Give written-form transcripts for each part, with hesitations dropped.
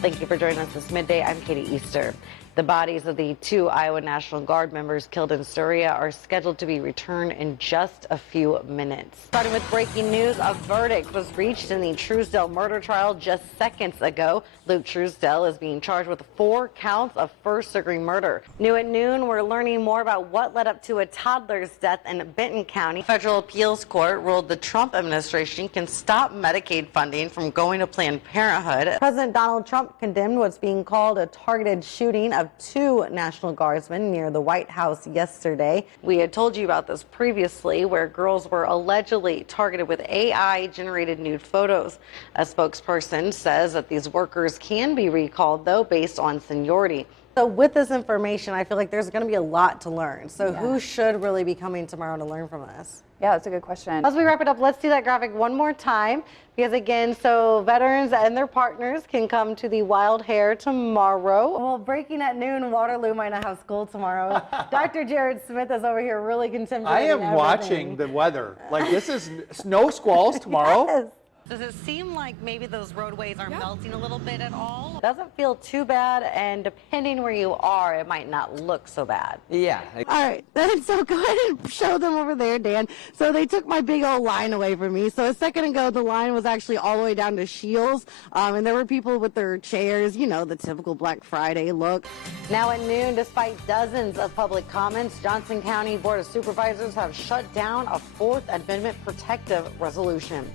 Thank you for joining us this midday. I'm Katie Easter. The bodies of the 2 Iowa National Guard members killed in Syria are scheduled to be returned in just a few minutes. Starting with breaking news, a verdict was reached in the Truesdell murder trial just seconds ago. Luke Truesdell is being charged with 4 counts of first-degree murder. New at noon, we're learning more about what led up to a toddler's death in Benton County. Federal appeals court ruled the Trump administration can stop Medicaid funding from going to Planned Parenthood. President Donald Trump condemned what's being called a targeted shooting of 2 National Guardsmen near the White House yesterday. We had told you about this previously, where girls were allegedly targeted with AI-generated nude photos. A spokesperson says that these workers can be recalled, though, based on seniority. So with this information, I feel like there's going to be a lot to learn. So who should really be coming tomorrow to learn from this? Yeah, that's a good question. As we wrap it up, let's see that graphic one more time. Because again, so veterans and their partners can come to the Wild Hare tomorrow. Well, breaking at noon, Waterloo might not have school tomorrow. Dr. Jared Smith is over here really contemplating I am watching the weather. Like, this is snow squalls tomorrow. Yes. Does it seem like maybe those roadways are melting a little bit at all? Doesn't feel too bad, and depending where you are, it might not look so bad. Yeah. All right, so go ahead and show them over there, Dan. So they took my big old line away from me. So a second ago, the line was actually all the way down to Shields, and there were people with their chairs, you know, the typical Black Friday look. Now at noon, despite dozens of public comments, Johnson County Board of Supervisors have shut down a 4th Amendment protective resolution.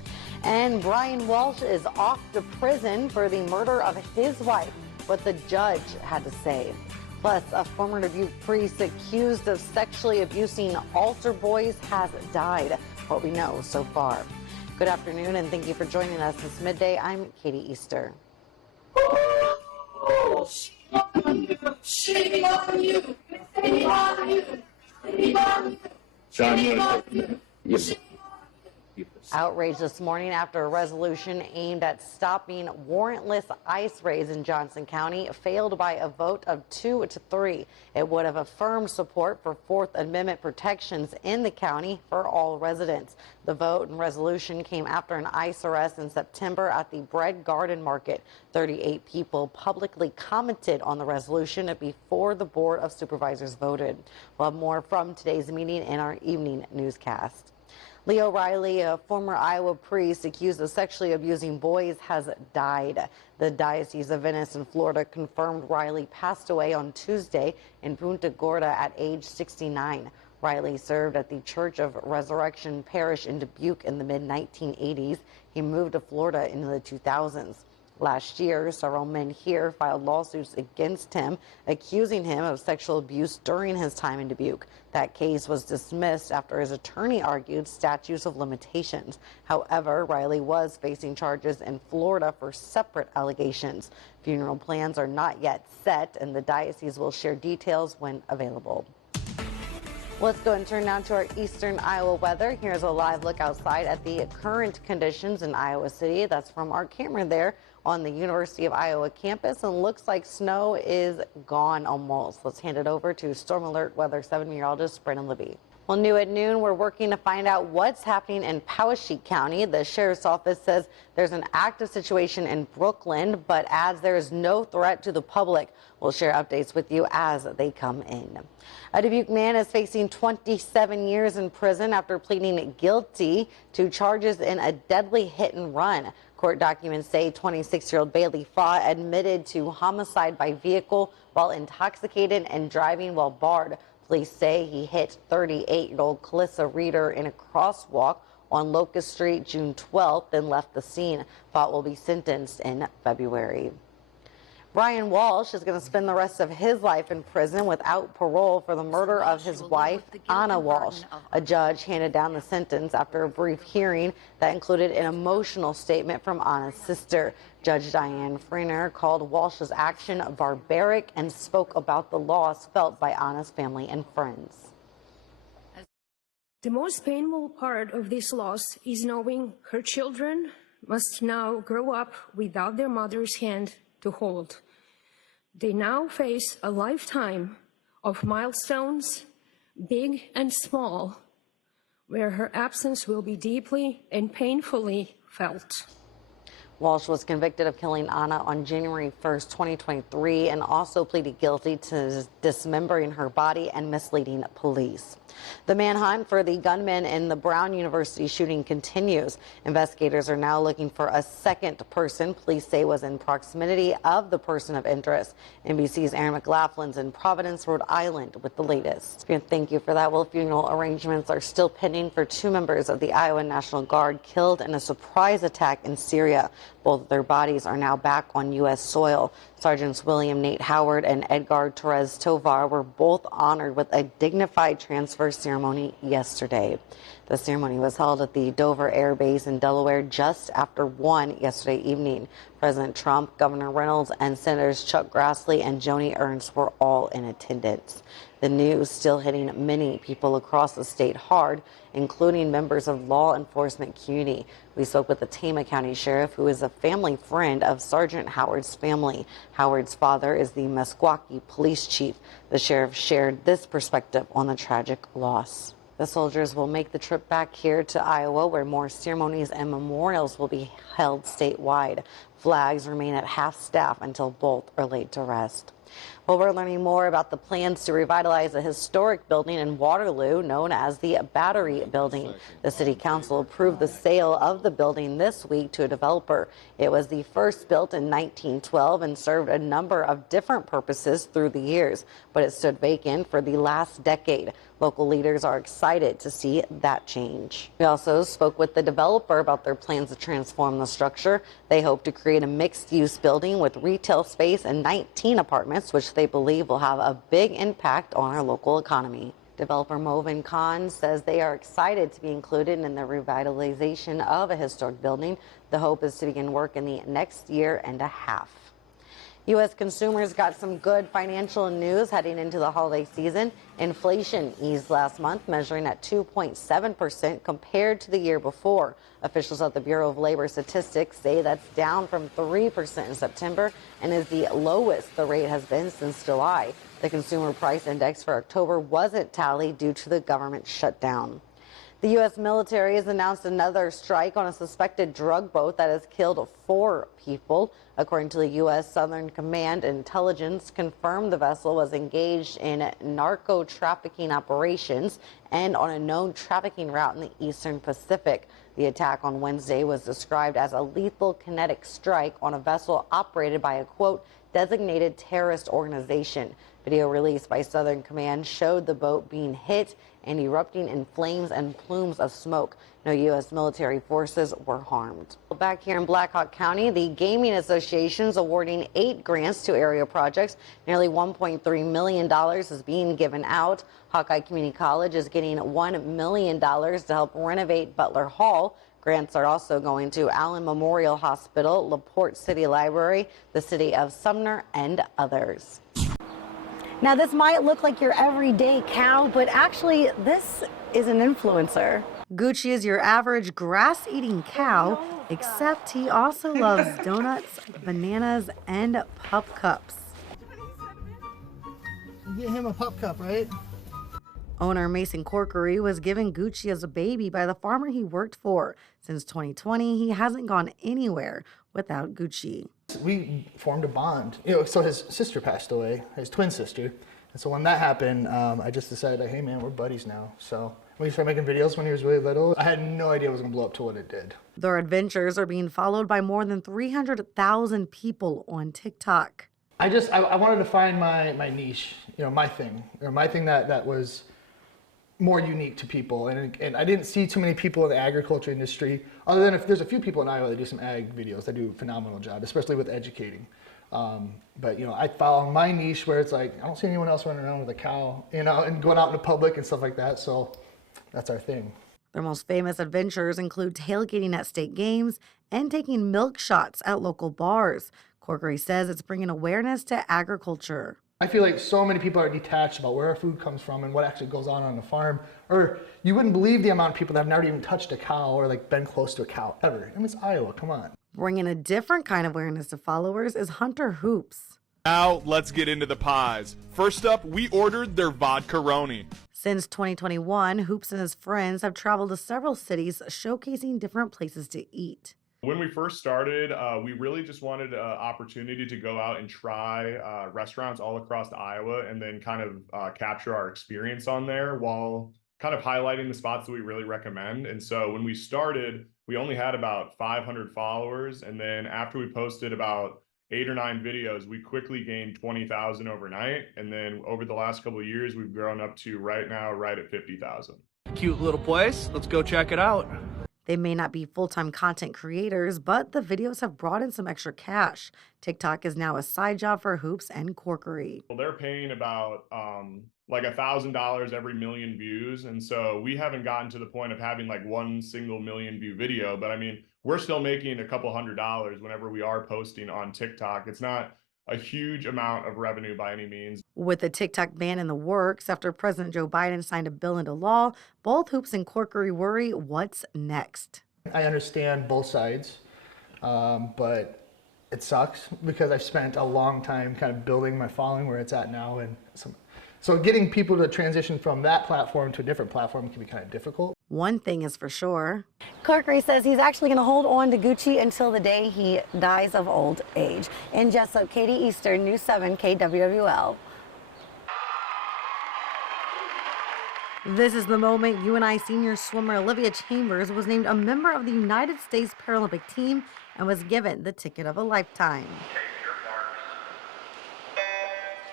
And Brian Walsh is off to prison for the murder of his wife, what the judge had to say. Plus, a former Dubuque priest accused of sexually abusing altar boys has died, what we know so far. Good afternoon, and thank you for joining us this midday. I'm Katie Easter. Yes. Outrage this morning after a resolution aimed at stopping warrantless ICE raids in Johnson County failed by a vote of 2 to 3. It would have affirmed support for 4th Amendment protections in the county for all residents. The vote and resolution came after an ICE arrest in September at the Bread Garden Market. 38 people publicly commented on the resolution before the Board of Supervisors voted. We'll have more from today's meeting in our evening newscast. Leo Riley, a former Iowa priest accused of sexually abusing boys, has died. The Diocese of Venice in Florida confirmed Riley passed away on Tuesday in Punta Gorda at age 69. Riley served at the Church of Resurrection Parish in Dubuque in the mid-1980s. He moved to Florida in the 2000s. Last year, several men here filed lawsuits against him, accusing him of sexual abuse during his time in Dubuque. That case was dismissed after his attorney argued statutes of limitations. However, Riley was facing charges in Florida for separate allegations. Funeral plans are not yet set, and the diocese will share details when available. Let's go and turn now to our eastern Iowa weather. Here's a live look outside at the current conditions in Iowa City. That's from our camera there on the University of Iowa campus, and looks like snow is gone almost. Let's hand it over to Storm Alert Weather 7 meteorologist Brennan Libby. Well, new at noon, we're working to find out what's happening in Poweshiek County. The sheriff's office says there's an active situation in Brooklyn, but adds there is no threat to the public. We'll share updates with you as they come in. A Dubuque man is facing 27 years in prison after pleading guilty to charges in a deadly hit and run. Court documents say 26-year-old Bailey Faw admitted to homicide by vehicle while intoxicated and driving while barred. Police say he hit 38-year-old Calissa Reeder in a crosswalk on Locust Street June 12th, then left the scene. Faw will be sentenced in February. Brian Walsh is going to spend the rest of his life in prison without parole for the murder of his wife, Anna Walsh. A judge handed down the sentence after a brief hearing that included an emotional statement from Anna's sister. Judge Diane Freiner called Walsh's action barbaric and spoke about the loss felt by Anna's family and friends. The most painful part of this loss is knowing her children must now grow up without their mother's hand to hold. They now face a lifetime of milestones, big and small, where her absence will be deeply and painfully felt. Walsh was convicted of killing Anna on January 1st, 2023, and also pleaded guilty to dismembering her body and misleading police. The manhunt for the gunman in the Brown University shooting continues. Investigators are now looking for a second person police say was in proximity of the person of interest. NBC's Aaron McLaughlin's in Providence, Rhode Island with the latest. Thank you for that. Well, funeral arrangements are still pending for two members of the Iowa National Guard killed in a surprise attack in Syria. Both of their bodies are now back on U.S. soil. Sergeants William Nate Howard and Edgar Torres Tovar were both honored with a dignified transfer ceremony yesterday. The ceremony was held at the Dover Air Base in Delaware just after 1 yesterday evening. President Trump, Governor Reynolds, and Senators Chuck Grassley and Joni Ernst were all in attendance. The news still hitting many people across the state hard, including members of law enforcement community. We spoke with the Tama County Sheriff, who is a family friend of Sergeant Howard's family. Howard's father is the Meskwaki Police Chief. The sheriff shared this perspective on the tragic loss. The soldiers will make the trip back here to Iowa, where more ceremonies and memorials will be held statewide. Flags remain at half staff until both are laid to rest. Well, we're learning more about the plans to revitalize a historic building in Waterloo known as the Battery Building. The City Council approved the sale of the building this week to a developer. It was the first built in 1912 and served a number of different purposes through the years, but it stood vacant for the last decade. Local leaders are excited to see that change. We also spoke with the developer about their plans to transform the structure. They hope to create a mixed-use building with retail space and 19 apartments, which they believe will have a big impact on our local economy. Developer Movin Khan says they are excited to be included in the revitalization of a historic building. The hope is to begin work in the next year and a half. U.S. consumers got some good financial news heading into the holiday season. Inflation eased last month, measuring at 2.7% compared to the year before. Officials at the Bureau of Labor Statistics say that's down from 3% in September and is the lowest the rate has been since July. The Consumer Price Index for October wasn't tallied due to the government shutdown. The U.S. military has announced another strike on a suspected drug boat that has killed 4 people. According to the U.S. Southern Command, intelligence confirmed the vessel was engaged in narco-trafficking operations and on a known trafficking route in the Eastern Pacific. The attack on Wednesday was described as a lethal kinetic strike on a vessel operated by a, quote, designated terrorist organization. Video released by Southern Command showed the boat being hit and erupting in flames and plumes of smoke. No U.S. military forces were harmed. Back here in Black Hawk County, the Gaming Association is awarding 8 grants to area projects. Nearly $1.3 million is being given out. Hawkeye Community College is getting $1 million to help renovate Butler Hall. Grants are also going to Allen Memorial Hospital, LaPorte City Library, the city of Sumner, and others. Now, this might look like your everyday cow, but actually, this is an influencer. Gucci is your average grass-eating cow, except he also loves donuts, bananas, and pup cups. Get him a pup cup, right? Owner Mason Corkery was given Gucci as a baby by the farmer he worked for. Since 2020, he hasn't gone anywhere without Gucci. We formed a bond. So his sister passed away, his twin sister. And so when that happened, I just decided, like, hey man, we're buddies now. So we started making videos when he was really little. I had no idea it was gonna blow up to what it did. Their adventures are being followed by more than 300,000 people on TikTok. I wanted to find my niche, my thing, my thing that was more unique to people, and I didn't see too many people in the agriculture industry, other than if there's a few people in Iowa that do some ag videos that do a phenomenal job, especially with educating. But I found my niche where it's like, I don't see anyone else running around with a cow, and going out in the public and stuff like that, so that's our thing. Their most famous adventures include tailgating at state games and taking milk shots at local bars. Corkery says it's bringing awareness to agriculture. I feel like so many people are detached about where our food comes from and what actually goes on the farm. Or you wouldn't believe the amount of people that have never even touched a cow or like been close to a cow ever. I mean, it's Iowa, come on. Bringing a different kind of awareness to followers is Hunter Hoops. Now let's get into the pies. First up, we ordered their vodka-roni. Since 2021, Hoops and his friends have traveled to several cities showcasing different places to eat. When we first started, we really just wanted an opportunity to go out and try restaurants all across Iowa and then kind of capture our experience on there while kind of highlighting the spots that we really recommend. And so when we started, we only had about 500 followers. And then after we posted about 8 or 9 videos, we quickly gained 20,000 overnight. And then over the last couple of years, we've grown up to right now, right at 50,000. Cute little place. Let's go check it out. They may not be full-time content creators, but the videos have brought in some extra cash. TikTok is now a side job for Hoops and Corkery. Well, they're paying about like $1,000 every million views. And so we haven't gotten to the point of having like one single million view video, but I mean, we're still making a couple $100s whenever we are posting on TikTok. It's not a huge amount of revenue by any means. With the TikTok ban in the works after President Joe Biden signed a bill into law, both Hoops and Corkery worry what's next. I understand both sides, but it sucks because I've spent a long time kind of building my following where it's at now, and so getting people to transition from that platform to a different platform can be kind of difficult. One thing is for sure. Corkery says he's actually going to hold on to Gucci until the day he dies of old age. In Jessup, Katie Easter, News 7 KWWL. This is the moment UNI senior swimmer Olivia Chambers was named a member of the United States Paralympic team and was given the ticket of a lifetime.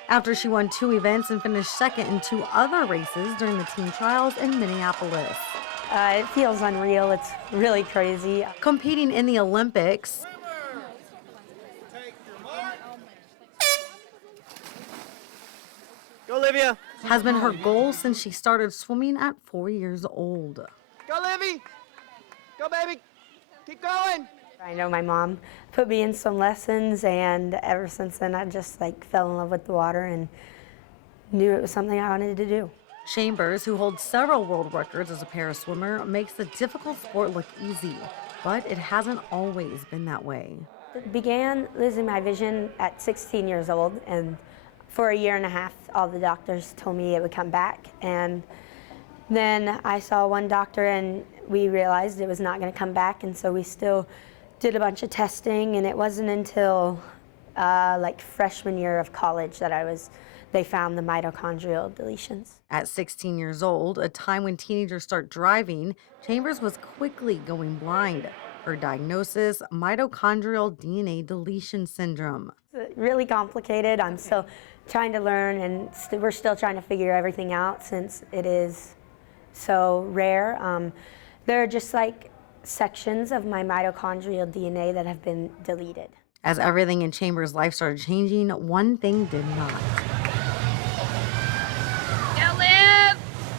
After she won 2 events and finished second in 2 other races during the team trials in Minneapolis. It feels unreal. It's really crazy. Competing in the Olympics, Go, Olivia. has been her goal since she started swimming at 4 years old. Go, Livy. Go, baby. Keep going. I know my mom put me in some lessons, and ever since then I just fell in love with the water and knew it was something I wanted to do. Chambers, who holds several world records as a para swimmer, makes the difficult sport look easy, but it hasn't always been that way. I began losing my vision at 16 years old, and for a year and a half all the doctors told me it would come back, and then I saw one doctor and we realized it was not going to come back, and so we still did a bunch of testing, and it wasn't until freshman year of college that they found the mitochondrial deletions. At 16 years old, a time when teenagers start driving, Chambers was quickly going blind. Her diagnosis, mitochondrial DNA deletion syndrome. It's really complicated. I'm still trying to learn, and we're still trying to figure everything out since it is so rare. There are just sections of my mitochondrial DNA that have been deleted. As everything in Chambers' life started changing, one thing did not.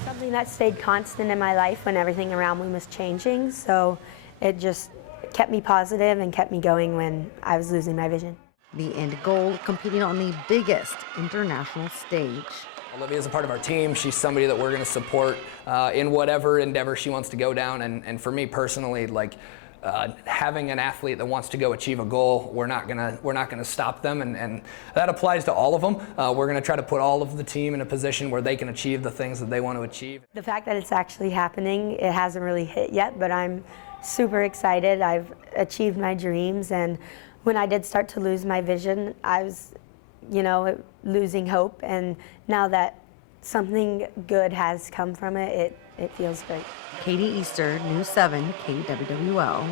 Something that stayed constant in my life when everything around me was changing, so it just kept me positive and kept me going when I was losing my vision. The end goal, competing on the biggest international stage. Olivia is a part of our team. She's somebody that we're going to support in whatever endeavor she wants to go down. And for me personally, having an athlete that wants to go achieve a goal, we're not gonna stop them, and that applies to all of them. We're going to try to put all of the team in a position where they can achieve the things that they want to achieve. The fact that it's actually happening, it hasn't really hit yet, but I'm super excited. I've achieved my dreams, and when I did start to lose my vision, I was losing hope, and now that something good has come from it, it feels great. Katie Easter, News 7 KWWL.